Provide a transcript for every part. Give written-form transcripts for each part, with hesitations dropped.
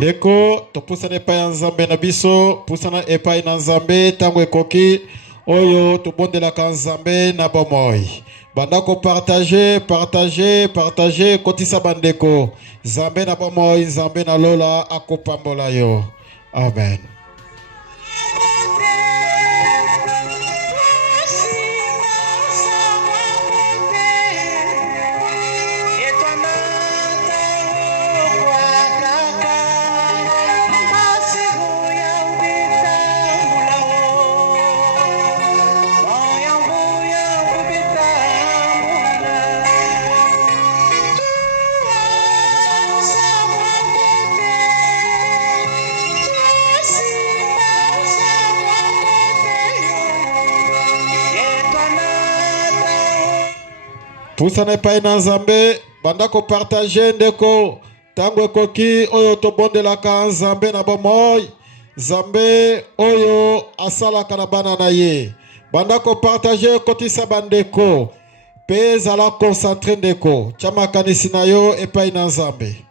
Leko topusana epai ya Nzambe na biso, pusana epai na Nzambe tango ekoki oyo tobondelaka Nzambe na bomoi. Bandako partager kotisa bandeko. Nzambe na bomoi, Nzambe na lola akopambola yo. Amen. Pusana epai na Nzambe, bandako partager ndeko tango ekoki oyo tobondelaka Nzambe na bomoi. Nzambe oyo asalaka na bana na ye. Bandako partager kotisa bandeko pe zala concentré ndeko tia makanisi na yo epai na Nzambe.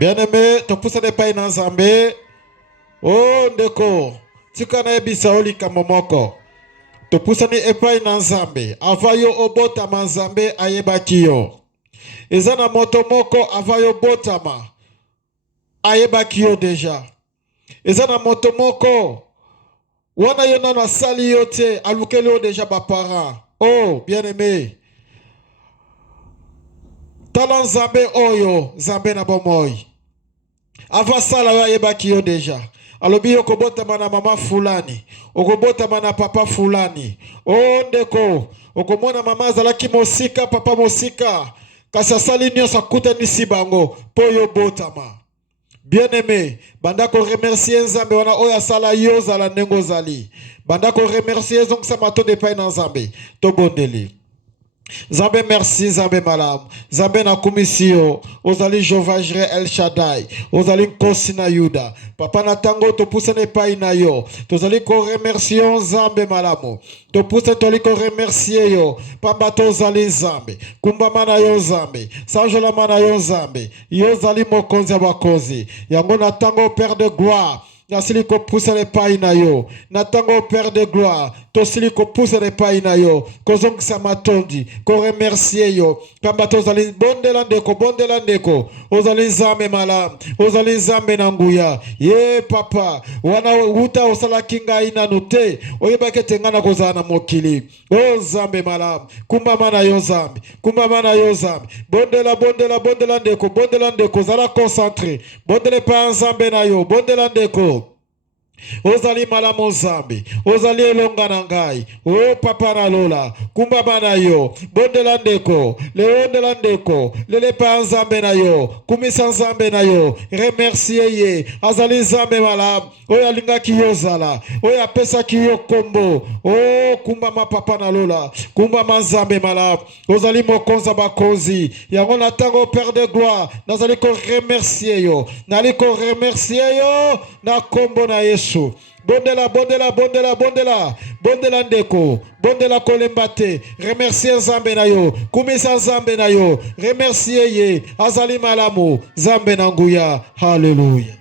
Bien-aimé, topusana epai na Nzambe. Oh ndeko, tika na ebisa likambo moko. Topusani epai na Nzambe. Ava yo obotama Nzambe ayebaki yo. Eza na moto moko ava yo botama ayebaki yo deja. Eza na moto moko wana yo nano asali yo te alukeli yo deja baparent. Oh bien-aimé, tala Nzambe oyo, Nzambe na bomoi. Ava sala yo ayebaki yo deja. Alobi yo kobotama na mama fulani, okobotama na papa fulani. O ndeko, okomona mama azalaki mosika, papa mosika, kasi asali nyonso akutanisi bango po yo botama. Bien-aimé, bandako remercier Nzambe wana oyo asala yo zala ndenge ozali. Bandako remercier zongisa matondo epai na Nzambe tobondeli. Nzambe merci, Nzambe malamu. Nzambe na komisio ozali Jehovah Jireh El Shaddai, ozali nkosi na Yuda. Papa na tango topusana epai na yo, tozali ko remercier Nzambe malamu. Topusana toli ko remercier yo, pamba tozali Nzambe. Kumbama na yo Nzambe, sanjolama na yo Nzambe. Yo zali mokonzi ya bakonzi. Yango na tango Père de gloire, nasili ko pousse epai na yo. Na tango Père de gloire, tosili ko pousse epai na yo. Kozongisa matondi, ko remercier yo. Kamba tozali bondela ndeko, ozali Nzambe malamu, ozali Nzambe na nguya. Ye papa, wana uta osala kinga nanu te, oyebaki te nga na kozala na mokili. O Nzambe malamu, kumbama na yo Nzambe, kumbama na yo Nzambe. Bondela ndeko, zala concentré. Bondele pa Nzambe na yo, bondela ndeko. Ozali malamu Nzambe, ozali elonga na ngai. O papa na lola, kumbama na yo, bondela ndeko, leondela ndeko, lele pa Nzambe na yo, kumisa Nzambe na yo, remercier ye, azali Nzambe malamu, oyo alingaki yo zala, oyo apesaki yo kombo. O kumbama papa na lola, kumbama Nzambe malamu, ozali mokonza bakonzi, yango na tango Père de gloire, nazali ko remercier yo, nali ko remercier yo, na kombo na Yesu. Bondela ndeko, bondela kolembate, remercier Nzambe na yo, kumisa Nzambe na yo, remercier ye, azali malamu, Nzambe na nguya. Hallelujah.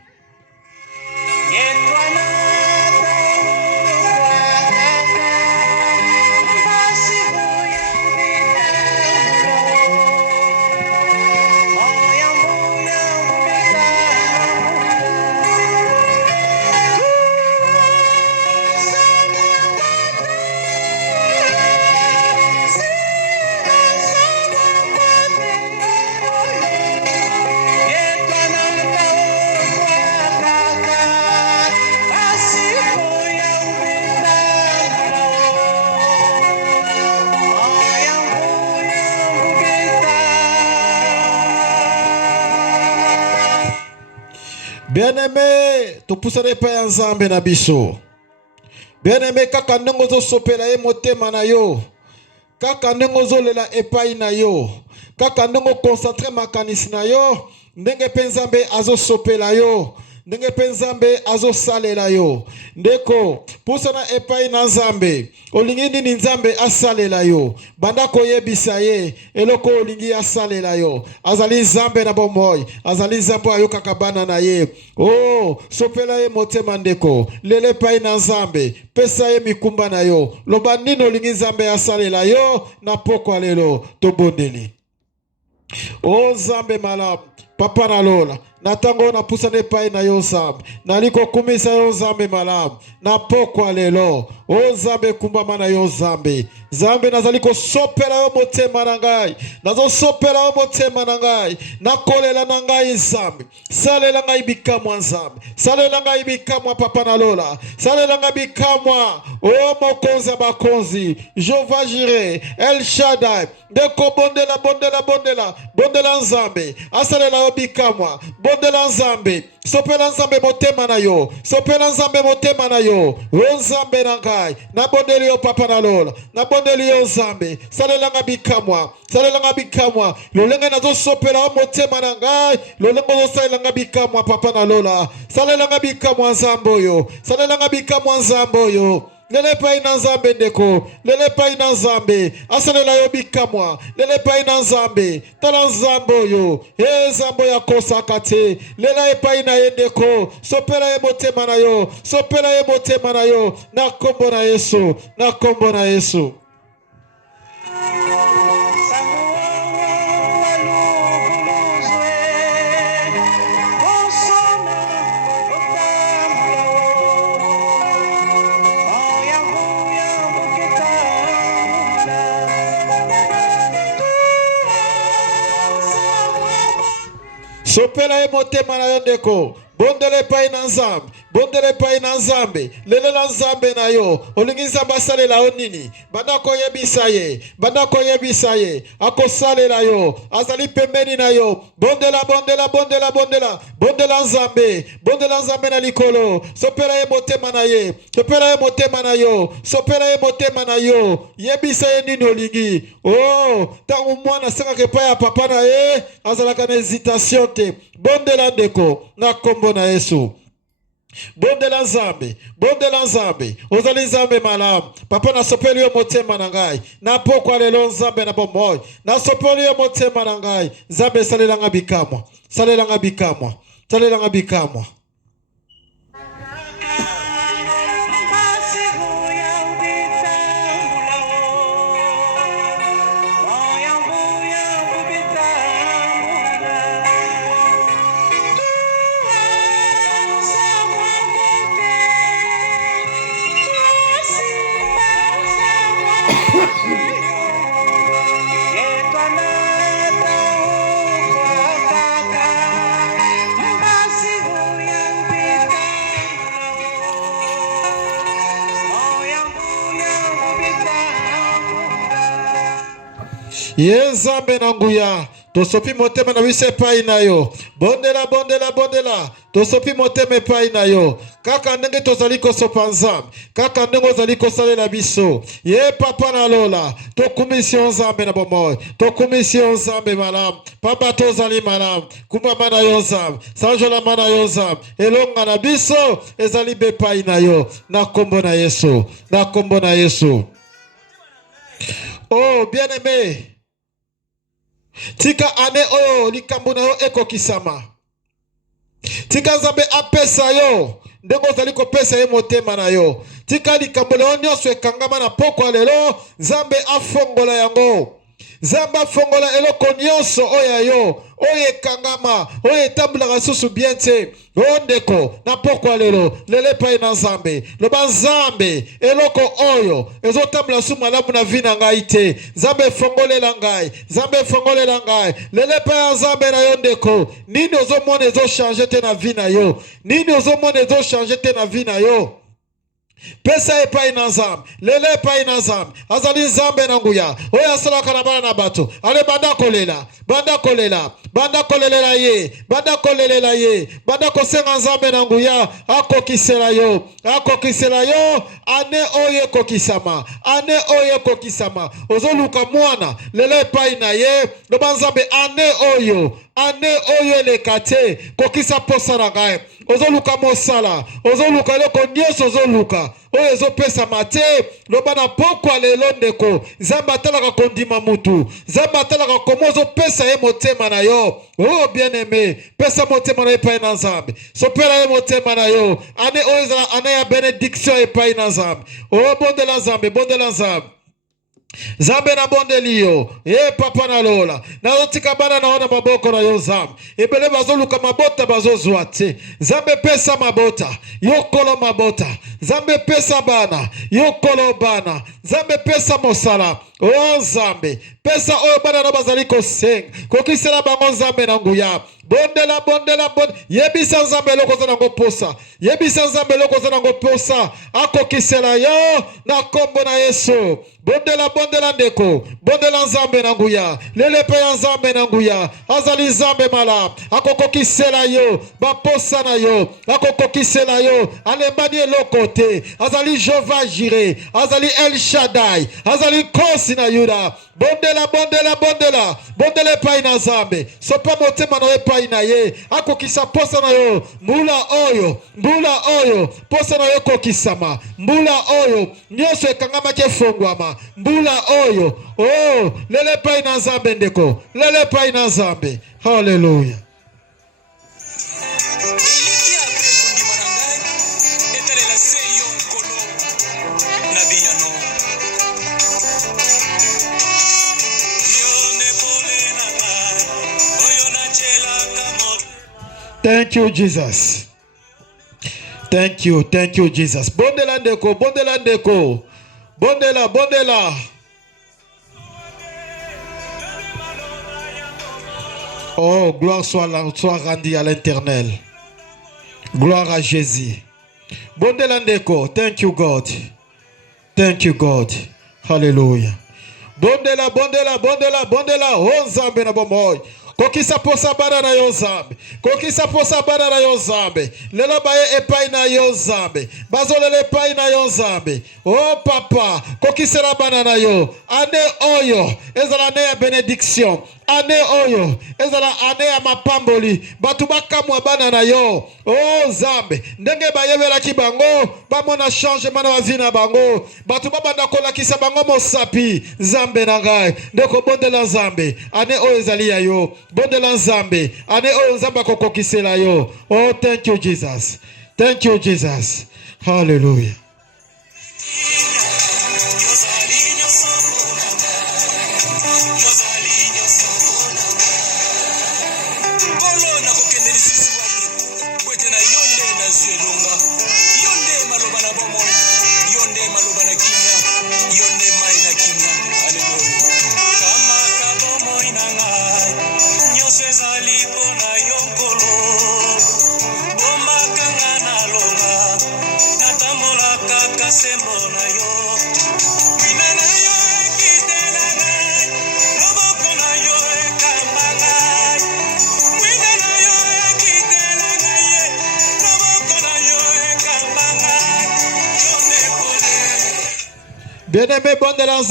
Bien-aimé, tu poussere pa ya nzambe na biso. Bien-aimé, kaka ndenge ozosopela ye motema na yo. Kaka ndenge ozolela epai na yo. Kaka ndenge okoncentre makanisi na yo. Ndenge mpe nzambe azosopela yo. Ndenge mpe nzambe azosalela yo. Ndeko, pusana epai na nzambe. Olingi nini nzambe asalela yo. Banda koyebisa ye. Eloko olingi asalela yo. Azali nzambe na bomoi. Azali nzambe ayokaka bana na ye. Oh, sopela ye motema ndeko. Lele epai na nzambe. Pesa ye mikumba na yo. Loba nini olingi nzambe asalela yo. Na pokwa lelo tobondeli. Oh nzambe malamu. Papa na lola. Na tango na pusana epai na yo nzambe. Naliko kumisa yo nzambe malamu. Na pokwa lelo. O nzambe kumbama na yo nzambe. Nzambe nazali kosopela yo motema na ngai. Nazosopela yo motema na ngai. Nakolela na ngai nzambe. Salela ngai bikamwa nzambe. Salela ngai bikamwa papa na lola. Salela ngai bikamwa. O mokonzi bakonzi. Jehova Jireh. El Shaddai. Ndeko bondela bondela bondela. Bondela nzambe. Asalela yo bikamwa. Bondela nzambe. Sopela nzambe motema na yo. Sopela nzambe motema na yo. O nzambe na ngai. Na bondeli yo papa na lola. Na bondeli yo nzambe. Salela nga bikamwa. Salela nga bikamwa. Lolenge nazo sopela yo motema na ngai. Lolenge nazo salela nga bikamwa papa na lola. Salela nga bikamwa nzambe yo. Salela nga bikamwa nzambe yo. Lele pai na nzambe ndeko. Lele pai na nzambe. Asalela yo bikamwa. Lele pai na nzambe. Tala nzambe yo. Nzambe ya kosaka te. Lele pai na ye ndeko. Sopela ye motema na yo. Sopela ye motema na yo. Na kombo na Yesu. Na kombo na Yesu. Sopela ye motema na yo ndeko. Bondele pai na nzambe. Bondele pai na nzambe. Lelela nzambe na yo. Olingi nzambe asalela yo nini. Banda koyebisa ye. Banda koyebisa ye. Akosalela yo. Azali pembeni na yo. Bondela bondela bondela bondela. Bondela nzambe. Bondela nzambe na likolo. Sopela ye motema na ye. Sopela ye motema na yo. Sopela ye motema na yo. Yebisa ye nini olingi. Oh, tangu mwana sengaka epai ya papa na ye. Azalaka na hésitation te. Bondela ndeko. Na kombo na Yesu. Bondela nzambe. Bondela nzambe. Ozali nzambe malamu. Papa nasopeli yo motema na ngai. Na pokwa lelo nzambe na bomoi. Nasopeli yo motema na ngai. Nzambe salela nga bikamwa. Salela nga bikamwa. Salela nga bikamwa. Ye nzambe na nguya. Tosopi motema na biso epai na yo. Bondela bondela bondela. Tosopi motema epai na yo. Kaka ndenge tozali kosopa nzambe. Kaka ndenge ozali kosalela biso. Ye papa na lola. Tokumisi yo nzambe na bomoi. Tokumisi yo nzambe malamu. Papa tozali malamu. Kumbama na yo nzambe. Sanjolama na yo nzambe. Elonga na biso. Ezali bepai na yo. Na kombo na Yesu. Na kombo na Yesu. Oh bien-aimé. Tika ane oyo likambo na yo ekokisama. Tika nzambe apesa yo. Ndenge ozali kopesa ye motema na yo. Tika likambo na yo nyonso ekangama na pokwa lelo. Nzambe afongola yango. Nzambe afongola eloko nyonso oya yo. Oye kangama. Oye tambulaka susu bien te. Ondeko na pokwa lelo. Lele pai na nzambe. Loba nzambe. Eloko oyo. Ezo tambula su malamu na vi na ngai te. Nzambe fongolela ngai. Nzambe fongolela ngai. Lele pai na nzambe na yo ndeko. Nini ozo mone ezo changer te na vi na yo. Nini ozo mone ezo changer te na vi na yo. Pesa epai na nzambe, lele epai na nzambe, azali nzambe na nguya, oyo asalaka na bana na bato, ale banda kolela, banda kolela, banda kolelela ye, banda kolelela ye, banda kosenga nzambe na nguya, akokisela yo, ane oyo kokisama, ane oyo kokisama, ozoluka mwana, lele epai na ye, loba nzambe ane oyo eleka te, kokisa posa na ngai, ozoluka mosala, ozoluka eloko nyonso ozoluka, oyo ezopesama te, loba na pokwa lelo ndeko, nzambe atalaka kondima mutu, nzambe atalaka komo ozopesa ye motema na yo, oh bien aimé, pesa motema na epai na nzambe, sopela ye motema na yo, ane oyo ezala ane ya benediction epai na nzambe, oh bondela nzambe, bondela nzambe. Zambe na bondeli yo, papa na lola, na otika bana naona maboko na yo zambe, ebele bazoluka mabota bazozwa te, zambe pesa mabota, yokolo mabota, zambe pesa bana, yokolo bana, zambe pesa mosala, o zambe, pesa oyo bana na bazali kosenga, kokisela bango zambe na nguya, bondela, yebisa nzambe eloko za nango posa, yebisa nzambe eloko za nango posa, akokisela yo, na kombo na Yesu, bondela ndeko, bondela nzambe na nguya, lele pe ya nzambe na nguya, azali nzambe malamu, akokokisela yo, baposa na yo, akokokisela yo, alembani eloko te, azali Jehova Jireh, azali El Shaddai, azali Kosi na Yuda, bondela epai na nzambe, sopa motema na epai na ye, akokisa posa na yo, mbula oyo, posa na yo kokisama, mbula oyo, nyonso ekangamaki efongwama, mbula oyo, oh, lele epai na nzambe ndeko, lele epai na nzambe, haleluya. Thank you, Jesus. Thank you, Jesus. Bondela ndeko, bondela. Oh, gloire soit rendue à l'Éternel. Gloire à Jésus. Bondela ndeko, thank you, God. Hallelujah. Bondela, oh nzambe na bomoy. Kokisa posa bana na yo nzambe, kokisa posa bana na yo nzambe, lelo baye epai na yo nzambe, bazolele epai na yo nzambe, oh papa, kokisela bana na yo, ane oyo, ezala ane ya benediction, ane oyo, ezala ane ya mapamboli, batu bakamwa bana na yo, oh nzambe, ndenge bayebelaki bango, bamona changement na wazi na bango, batu babanda kolakisa bango mosapi, nzambe na ngai, ndeko bondela nzambe, ane oyo ezali ya yo, bondela nzambe, ane oyo nzambe akokokisela yo. Oh, thank you, Jesus. Hallelujah. Bien-aimé, bondela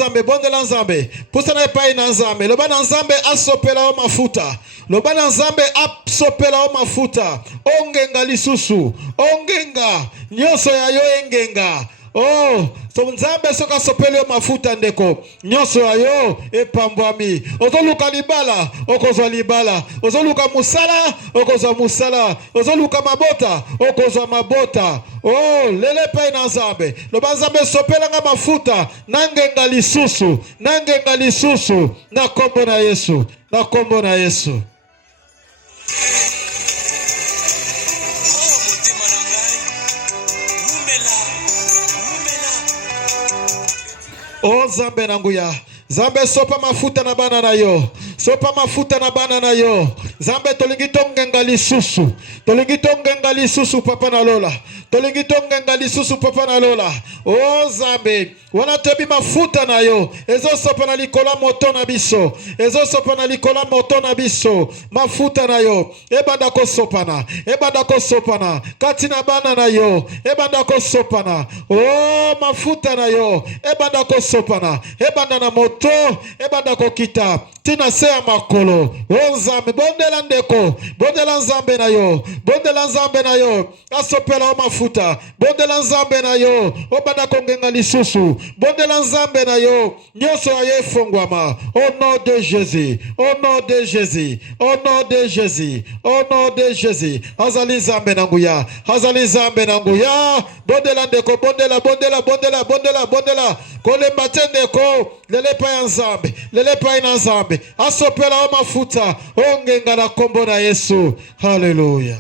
nzambe, pusana epai na nzambe, loba na nzambe asopela o mafuta, loba na nzambe asopela o mafuta, ongenga lisusu, ongenga, nyonso ya yo engenga, oh, so nzambe soka sopeli o mafuta ndeko, nyonso ya yo epambwami, ozoluka libala, okozwa libala, ozoluka musala, okozwa musala, ozoluka mabota, okozwa mabota, oh, lele epai na nzambe, loba nzambe sopelanga mafuta, nangenga lisusu, na kombo na Yesu. Oh nzambe na nguya, nzambe sopa mafuta na bana na yo, sopa mafuta na bana na yo, Nzambe tolingi tongenga lisusu. Tolingi tongenga lisusu papa na lola. Tolingi tongenga lisusu papa na lola. Oh Nzambe, wana tobi mafuta na yo. Ezo sopa na likola moto na biso. Ezo sopa na likola moto na biso. Mafuta na yo. Ebanda ko sopana. Ebanda ko sopana. Katina bana na yo. Ebanda ko sopana. Oh mafuta na yo. Ebanda ko sopana. Ebanda na moto. Ebanda ko kita. Tina se ya makolo. Oh Nzambe, bondela ndeko. Bondela Nzambe na yo. Bondela Nzambe na yo. Asopela o mafuta. Bondela Nzambe na yo. Obanda kongenga lisusu. Bondela Nzambe na yo. Nyoso aye fongwama. Au nom de Jésus. Au nom de Jésus. Au nom de Jésus. Au nom de Jésus. Azali Nzambe na nguya. Azali Nzambe na nguya. Bondela ndeko. Bondela, bondela, bondela, bondela, bondela. Kolemba tendeko. Lele pa ya Nzambe. Lele pa ya Nzambe. Asopela o mafuta. Ongenga na kombo na Yesu. Hallelujah.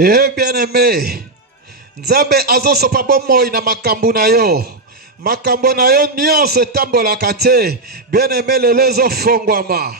Eh bien-aimé, Nzambe azo sopa bomoi na makambu na yo. Makambu na yo nyonso etambola kate. Bien-aimé lelezo fongwama.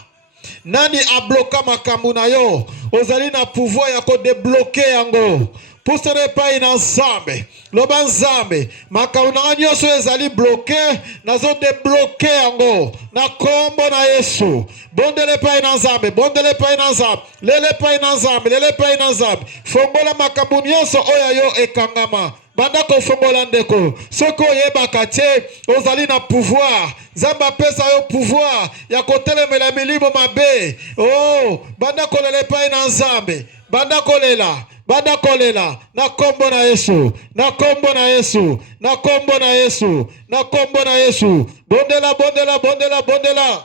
Nani abloka makambu na yo? Ozali na pouvoir ya ko débloquer yango. Pusere pa ina Nzambe. Loba Nzambe. Makambu na nyonso ezali bloqué. Nazo débloquer yango. Na kombo na Yesu. Bondele pa ina Nzambe. Bondele pa ina Nzambe. Lele pa ina Nzambe. Lele pa ina Nzambe. Fongola makambu nyonso oya yo ekangama. Banda ko fongola ndeko. Soko yebaka te. Ozali na pouvoir. Nzambe pesa yo pouvoir. Ya kotelemela milimo mabe. Oh. Banda ko lele pa ina Nzambe. Banda ko lela. Banda kolela na kombo na Yesu, na kombo na Yesu, na kombo na Yesu, na kombo na Yesu. Bondela, bondela, bondela, bondela.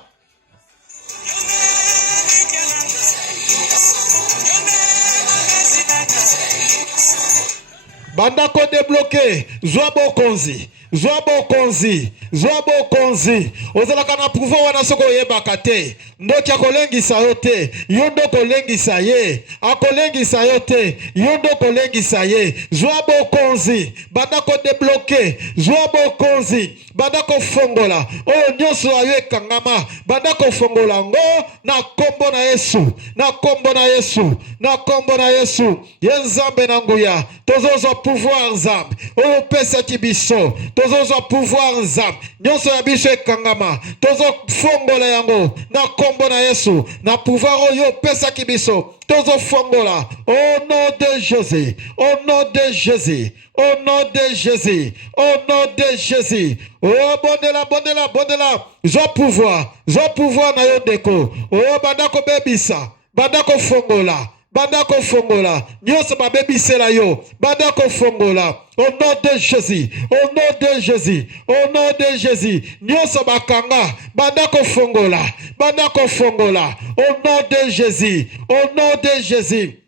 Banda ko débloquer, Zwabo konzi. Zwabo konzi, Zwabo konzi. Ozalaka na pouvoir wana soko yebaka te. Ndoki akolengisa yo te, yo ndo kolengisa ye. Akolengisa yo te, yo ndo kolengisa ye. Zwabo konzi, banda ko débloquer. Zwabo konzi, banda ko fongola. Oyo nyonso ayo ekangama, banda ko fongola ngo na kombo na Yesu, na kombo na Yesu, na kombo na Yesu. Ye Nzambe na nguya, tozozo pouvoir Nzambe. Oyo pesa kibiso. Tozo pouvoir Nzambe. Nyonso ya biso ekangama. Tozo fongola yango na kombo na Yesu. Na pouvoir oyo pesa kibiso. Tozo fongola. Au nom de Jésus. Au nom de Jésus. Au nom de Jésus. Au nom de Jésus. Oh bondela, bondela, bondela. Zo pouvoir. Zo pouvoir na yo ndeko. Oh bandako bebisa. Bandako fongola. Bandako fongola. Nyonso babebisela yo. Bandako fongola. Au nom de Jésus. Au nom de Jésus. Au nom de Jésus. Nyonso bakanga. Bandako fongola. Bandako fongola. Au nom de Jésus. Au nom de Jésus.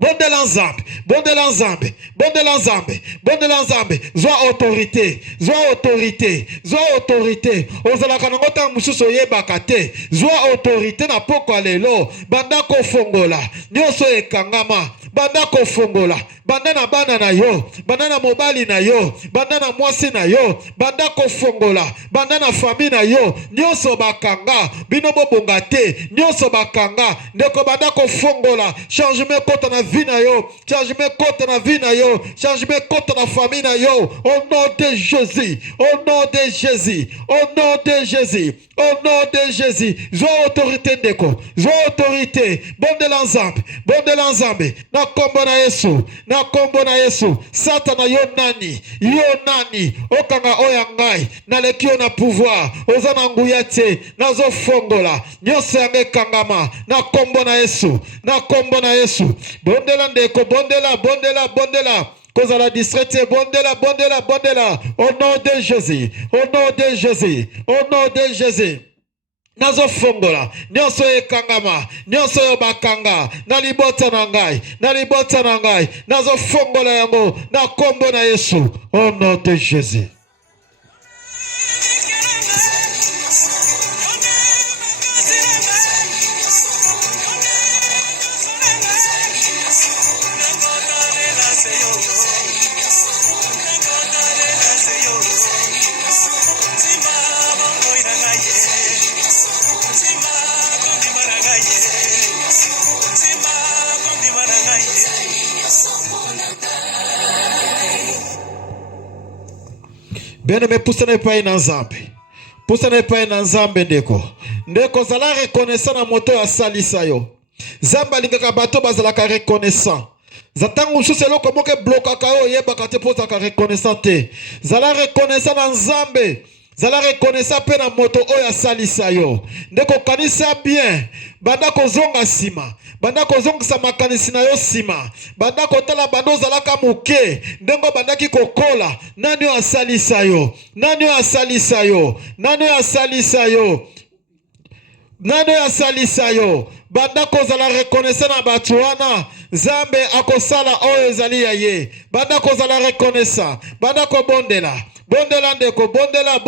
Bondela Nzambe, bondela Nzambe, bondela Nzambe, bondela Nzambe. Zwa autorité, zwa autorité, zwa autorité. Ozalaka nango ta mususu yebaka te. Zwa autorité na poko lelo. Bandako fongola. Nyonso ekangama. Bandako fongola. Banda na bana na yo, banda na mobali na yo, banda na mwasi na yo, bandako fongola, banda na famille na yo. Nyonso bakanga, bino bobonga te. Nyonso bakanga, ndeko bandako fongola. Changement kota na vie na yo, changement côté na vie na yo, changement côté na famille na yo, au nom de Jésus, au nom de Jésus, au nom de Jésus, au nom de Jésus. Zo autorité ndeko, zo autorité, bonde l'ensemble, na kombo na Yesu, na kombo na Yesu. Satana yo nani, okanga oya ngai, na lekio na pouvoir, ozana nguyate, na zo fongola, nyose yange kangama, na kombo na Yesu, na kombo na Yesu. Bondela ndeko, bondela. Cause la distraite, bondela. Au nom de Jésus, au nom de Jésus, au nom de Jésus. Nazo fongola, nyonso ekangama, nyonso yo bakanga, na libota na ngai, nazo fongola yango, na kombo na Yesu, au nom de Jésus. Bien-aimé, pousse ne pas na nzambe. Pousse ne pas na nzambe ndeko. Ndeko zala reconnaissant na moto ya salisa yo. Zamba lingaka bato bazalaka reconnaissant. Zatangu shuse loko moke blokaka yo yeba kate poza ka reconnaissant te. Zala reconnaissant na nzambe. Zala reconnaissant pe na moto oya salisa yo. Ndeko kanisa bien. Banda kozonga sima. Banda kozongisa makanisi na yo sima. Banda kotala bando zalaka muke. Ndengo bandaki kokola. Nani yo asalisa yo? Nani yo asalisa yo? Nani yo asalisa yo? Nani yo asalisa yo? Banda kozala reconnaissant na batu wana. Zambe akosala oyo ezali ya ye. Banda kozala reconnaissant. Banda kobondela. Bondela ndeko, bondela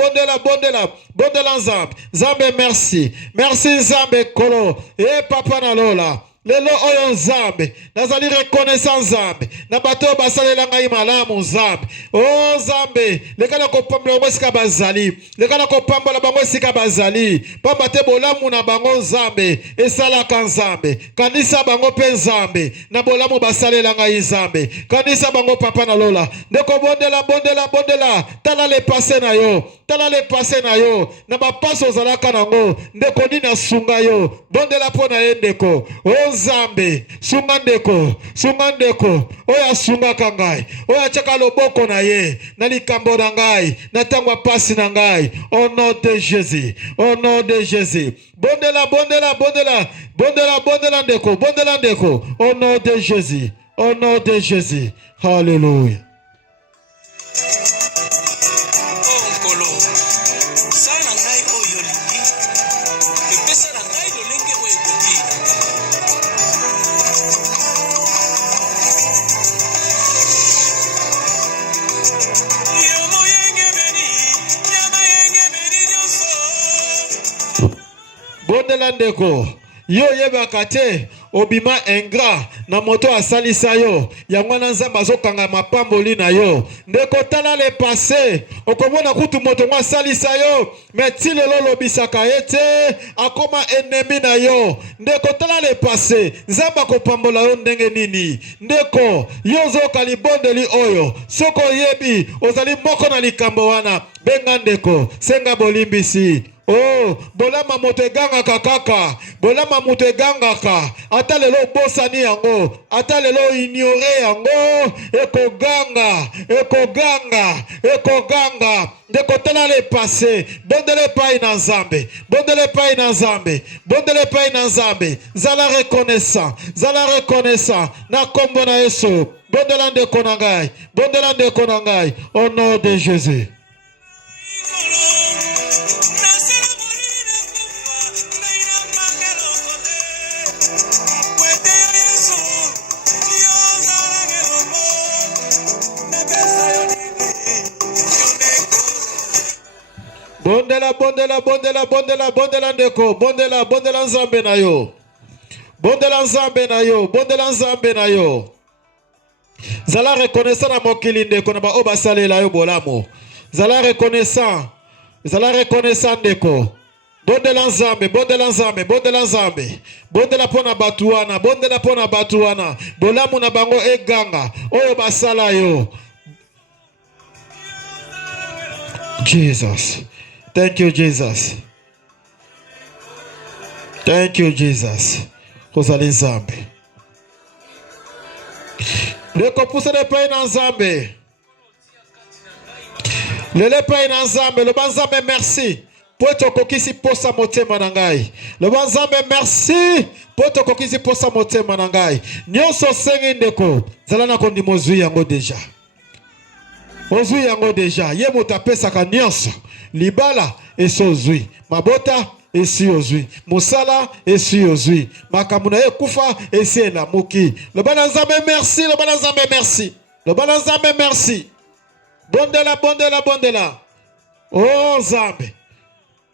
nzambe. Zambe merci. Merci nzambe kolo. Papa na lola. Lelo oyo nzambe. Nazali reconnaissant nzambe. Na bato basalela ngai malamu nzambe. Oh nzambe. Lekala kopambola bango esika bazali. Lekala kopambola bango esika bazali. Pamba te bolamu na bango nzambe. Esalaka nzambe. Kanisa bango pe nzambe. Na bolamu basalela ngai nzambe. Kanisa bango papa na lola. Ndeko bondela. Tala le passé na yo. Tala le passé na yo. Na bapaso ozalaka nango. Ndeko nini asunga yo. Bondela po na ye ndeko. Oh nzambe. Sunga ndeko. Oya sunga kangai. Oya chaka loboko na ye. Na likambo na ngai. Na tangwa pasi na ngai. Au nom de Jésus. Au nom de Jésus. Bondela ndeko. Au nom de Jésus. Au nom de Jésus. Hallelujah. Bondela ndeko. Yo yebaka te obima ingrat na moto asalisa yo yango na nzambe azokanga mapamboli na yo ndeko tala le passé okomona kutu moto ngo asalisa yo meti lelo lobisaka ete akoma ennemi na yo ndeko tala le passé nzambe akopambola yo ndenge nini ndeko yo ozoyoka libondeli oyo soko oyebi ozali moko na likambo wana benga ndeko senga bolimbisi. Oh, bolama moto egangaka kaka. Bolama moto egangaka. Ata lelo bosani yango. Ata lelo ignore yango. Ekoganga. Ndeko tala le passé. Bondele pai na nzambe. Zala reconnaissant. Na kombo na Yesu. Bondela ndeko na ngai. Au nom de Jésus. Bondela ndeko. Bondela nzambe na yo. Zala reconnaissant na mokili ndeko na ba obasalela yo bolamo. Zala reconnaissant ndeko. Bondela nzambe, bondela nzambe, bondela nzambe. Bondela pona batuana, bondela pona batuana. Bolamu na bango eganga, oyo basala yo. Jesus. Thank you, Jesus. Thank you, Jesus. Kozali nzambe. Leko pousse de pain na nzambe. Lele pain na nzambe, lo banzambe merci. Poto kokisi posa motema na ngai. Lo banzambe merci. Poto kokisi posa motema na ngai. Nyonso sengi ndeko, zala na kondi mozui yango deja. Ozui yango deja. Ye moto apesaka nyonso. Libala eso ozui. Mabota esi ozui. Musala esi ozui. Makamuna ye kufa esi elamuki. Lo banzambe merci, lo banzambe merci. Lo banzambe merci. Bondela, bondela, bondela. Oh Nzambe.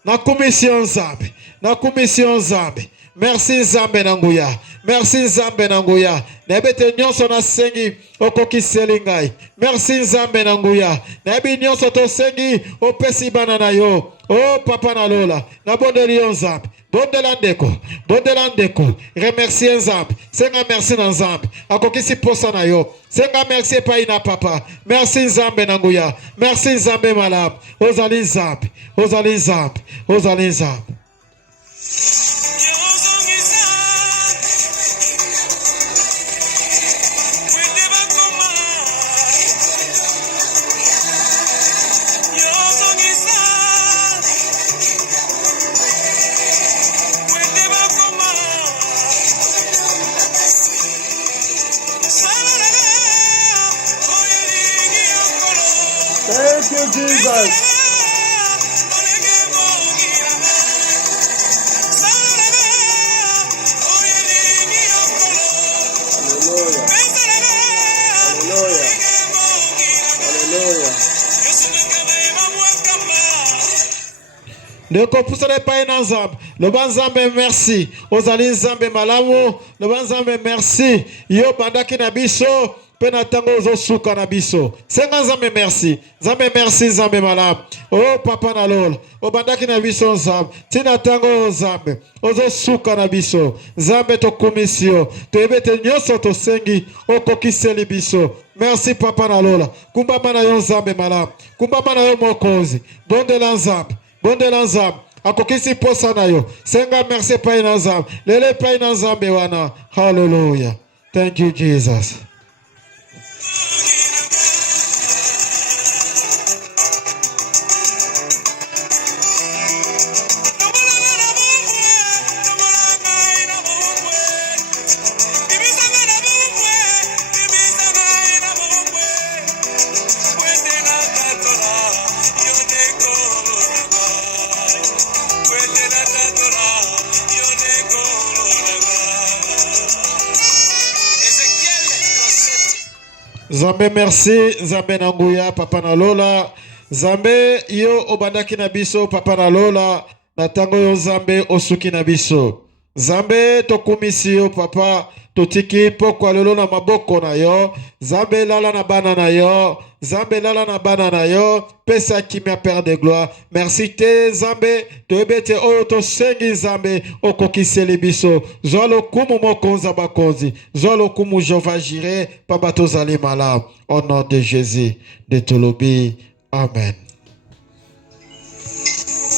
Na commission Nzambe. Na commission Nzambe. Merci Nzambe nanguya. Merci Nzambe nanguya. Nebete nyonso na sengi okokiseli ngai. Merci Nzambe nanguya. Nebi nyonso to sengi opesi bana na yo. Oh papa na lola. Na bondeli yo Nzambe. Bondela ndeko. Bondela ndeko. Remercie Nzambe. Senga merci na Nzambe. Akokisi posa na yo. Senga merci pa ina papa. Merci Nzambe nanguya. Merci Nzambe malamu. Ozali Nzambe. Ozali Nzambe. Ozali Nzambe. Thank you, Jesus. Ne kopusale pa na Nzambe. Le banzambe merci. Ozali Nzambe malamu. Le banzambe merci. Yo bandaki na biso. Pena tango ozo suka na biso. Senga Nzambe merci. Nzambe merci Nzambe malamu. Oh papa na lola. O bandaki na biso Nzambe. Tina tango Nzambe. Ozo suka na biso. Nzambe to komisio. To ebete nyonso to sengi. Okokiseli biso. Merci papa na lola. Kumbama na yo Nzambe malamu. Kumbama na yo mokozi. Bondela Nzambe. Bondela Nzambe. Akokisi posa na yo. Senga merci pa na Nzambe. Lele pa na Nzambe wana. Hallelujah. Thank you Jesus. Nzambe merci, Nzambe nanguya, papa na lola. Nzambe yo obandaki na biso, papa na lola. Na tango yo Nzambe osuki na biso. Nzambe tokumisi yo, papa. Totiki pokwa lelo na maboko na yo. Nzambe lala na bana na yo. Nzambe lala na bana na yo. Pesa kimia Père de gloire. Merci te Nzambe. Toebete oyo to sengi Nzambe. Okokiseli biso. Zolo kumu mokonza bakonzi. Zolo kumu Jova Jireh. Papa tozali malamu. Au nom de Jésus. De Tolobi. Amen.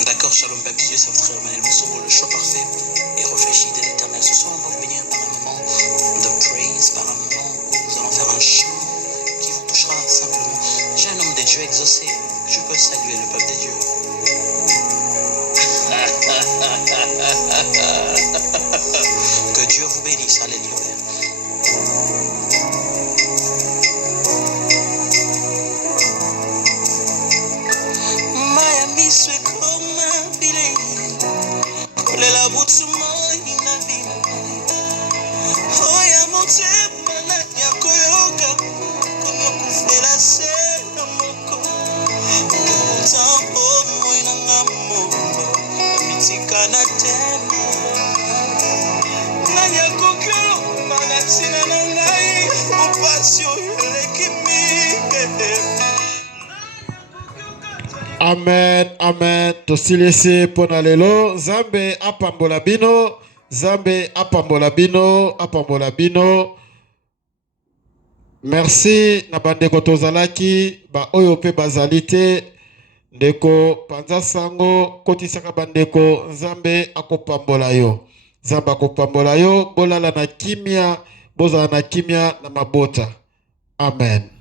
D'accord, shalom papilleux, c'est votre frère Emmanuel Moussoro, le choix parfait et réfléchi de l'éternel. Ce soir, on va vous bénir par un moment de praise, par un moment où nous allons faire un chant qui vous touchera simplement. J'ai un homme de Dieu exaucé, je peux saluer le peuple de Dieu. Que Dieu vous bénisse, alléluia. Miami swe koma bile kolela butsuma inavina oya motema na yakoyoka kono kufela se na moko mutambo moina ngamo mitika na temo na yakokyo Amen, amen. Tosilese pona lelo. Zambe apambola bino. Zambe apambola bino. Apambola bino. Merci na bandeko tozalaki. Ba oyo pe bazalite. Ndeko panza sango. Kotisaka bandeko. Zambe akopambola yo. Zambe akopambola yo. Bolala na kimia. Bozala na kimia na mabota. Amen.